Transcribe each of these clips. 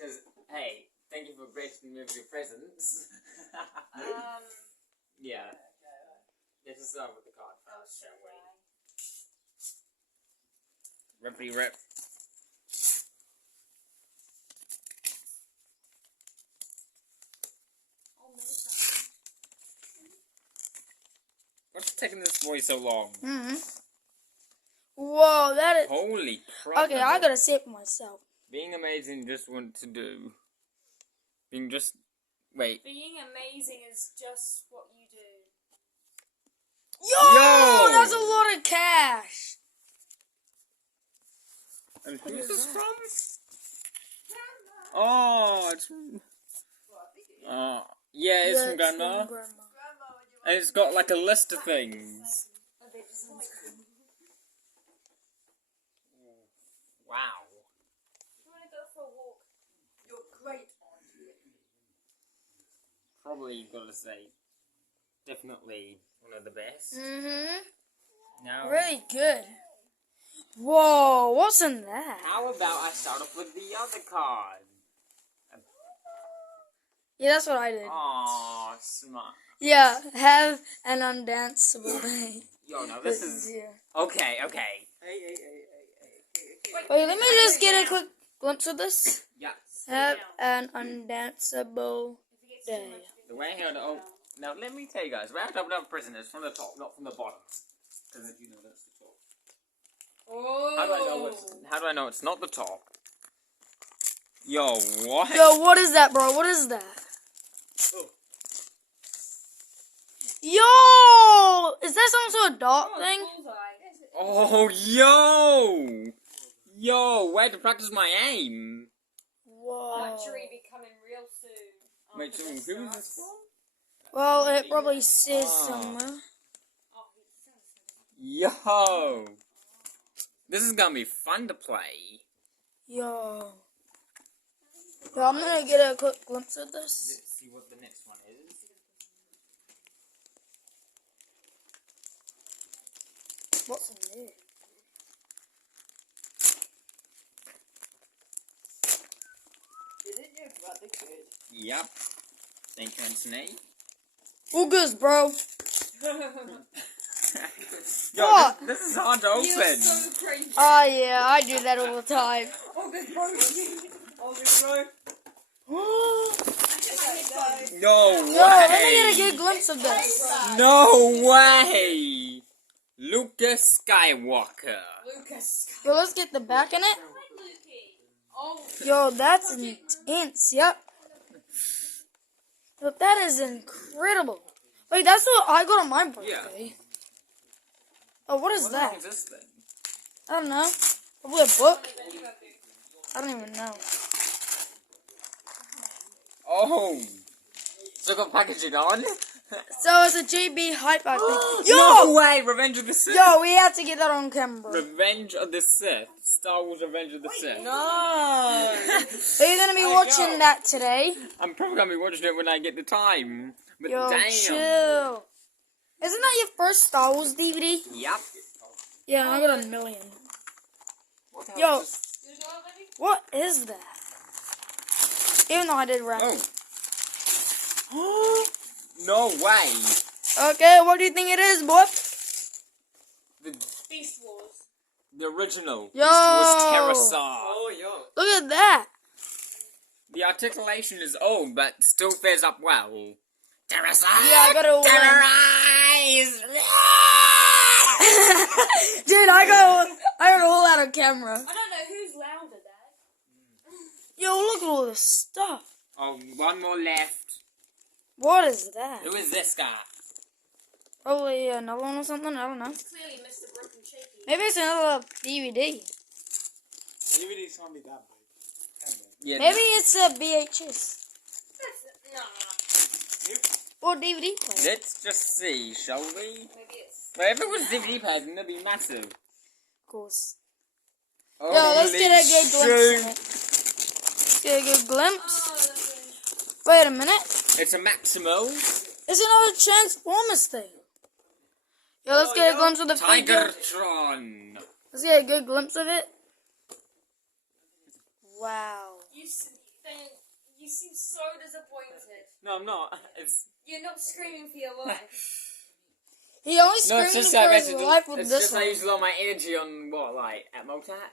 Because, hey, thank you for gracing me with your presence. Yeah. Let's just start with the card first, shall we? Rippity rip. What's taking this boy so long? Whoa, that is... Holy crap. Okay, I gotta say it myself. Being amazing, just what to do. Being just... Wait. Being amazing is just what you do. Yo! That's a lot of cash! And who's this from? Oh, it's from... yeah, it's from Grandma. And it's got like a list of things. Wow. You want to go for a walk? You're great, auntie. Probably gotta say, definitely one of the best. Now, Really good. Whoa, what's in that? how about I start off with the other card? Yeah, that's what I did. Aw, smart. Yeah, have an undanceable day. Yo, now this is... Yeah. Okay. Wait, let me just get a quick glimpse of this. Yeah. Have an undanceable day. The way here, now let me tell you guys, round up another prisoners from the top, not from the bottom. Because if you know that's the top. Oh. How do I know it's not the top? Yo, what? Yo, what is that, bro? What is that? Yo! Is that some sort of dart thing? Oh, yo! Yo, where to practice my aim? Whoa. Archery be coming real soon. Wait, so who is this from? Well, it probably says somewhere. Yo! This is gonna be fun to play. Yo, I'm gonna get a quick glimpse of this. Let's see what the next one is. What's in there? Isn't your brother good? Yep. Thank you, Anthony. Oogas, bro. Yo, What? this is hard to open. You're so crazy. Oh yeah, I do that all the time. Oh, good bro. Oh, good bro. No Yo, let me get a way! good glimpse of this. No way! Lucas Skywalker. Lucas. Yo, let's get the back in it. Oh. Yo, that's intense. Yep. Yo, that is incredible. Wait, that's what I got on my birthday. Oh, what is What that? is this thing? I don't know. Probably a book. I don't even know. Oh! So got packaging on? So it's a JB hype I think. No way! Revenge of the Sith! Yo, we have to get that on camera. Revenge of the Sith. Star Wars Revenge of the Sith. No. Are you gonna be watching that today? I'm probably gonna be watching it when I get the time. But Yo, damn. chill. Isn't that your first Star Wars DVD? Yep. Yeah, I got a million. What the hell Yo, is this? what is that? Even though I did rap. Oh. No way. Okay, what do you think it is, boy? The Beast Wars. original. Yo. This was Terrasar. Look at that. The articulation is old, but still fares up well. Terrasar! Yeah, I got it. Terrorize! Dude, I got it all out of camera. I don't know who's louder, Dad. Yo, look at all this stuff. Oh, one more left. What is that? Who is this guy? Probably another one or something. I don't know. It's clearly Mr. Broken Shaky. Maybe it's another DVD. DVD's can't be that big. Can they? Yeah, Maybe it's a VHS Nah. or DVD player. let's just see, shall we? Maybe it's. But if it was DVD pad, then it'd be massive. Of course. Holy Yo, let's get a good glimpse shoot. in it. Let's get a good glimpse. Oh, Wait a minute. It's a Maximo. It's another Transformers thing. Yo, let's get a glimpse of the figure. Tigertron. Let's get a good glimpse of it. Wow. you think seem so disappointed. No, I'm not. It's You're not screaming for your life. He only no, screamed it's just for that his life with it's this just one. I used a lot of my energy on what, like at Motat.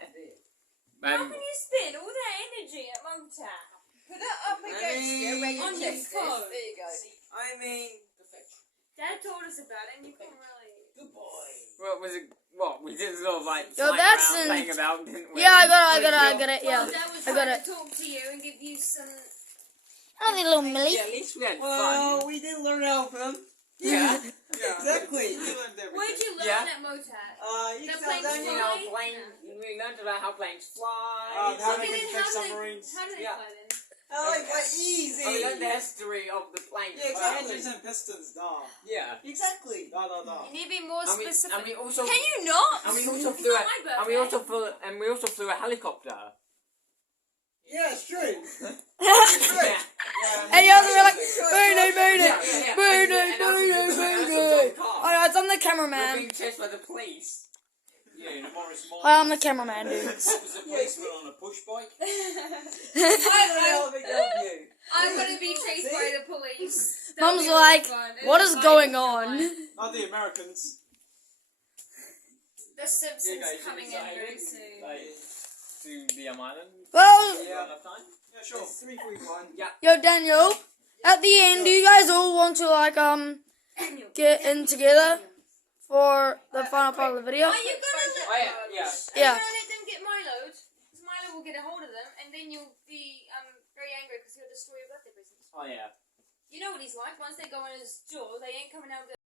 How can you spend all that energy at Motat? Put it up against you when you On your test phone. this. There you go. I mean, Dad told us about it and you couldn't really... good boy. What was it? What we did sort of like Yo, flying that's around in- playing about, didn't we? Yeah, I got it. Well, Yeah, Dad was I got trying it. to talk to you and give you some... Oh, the little Millie. Yeah, at least we had Well, fun. we did learn out of them. Yeah. Exactly. You learned everything. What did you learn Yeah. at Motat? You The fell planes down, You you know, know. we learned about how planes fly. How So they then can how fix do they submarines. fly then? Oh, like easy. And we learned the history of the plane. Yeah, Well, exactly. engines and pistons, da. Yeah. Exactly. Da. You need to be more And we, specific. and we also Can you not? and we also It's flew not a, my and we birthday. also flew a helicopter. Yeah, it's true. Yeah. And the others were like, burn it, burn Yeah, it, yeah, yeah. burn And it, burn also it, you burn also it. drove cars. Alright, I'm the We're cameraman. being chased by the police. Yeah, in a Morris Mall. Hi, I'm the cameraman, dude. Was a policeman on a push bike. I'll be help you. I'm gonna be chased by the police. Mum's That'll be like, really fun. what It'll is be going fun. on? Not the Americans. The Simpsons guys, coming in excited? very soon. Like, to the island. Well, Yeah. Enough time? Yeah, sure. 3-3-1. yo, Daniel, at the end, do you guys all want to, like, get in together for the final part of the video? Are you gonna let, Oh yeah, yeah. are Yeah. you gonna let them get Milo? Because Milo will get a hold of them, and then you'll be very angry because he'll destroy your birthday presents. Oh yeah. You know what he's like. Once they go in his jaw, they ain't coming out.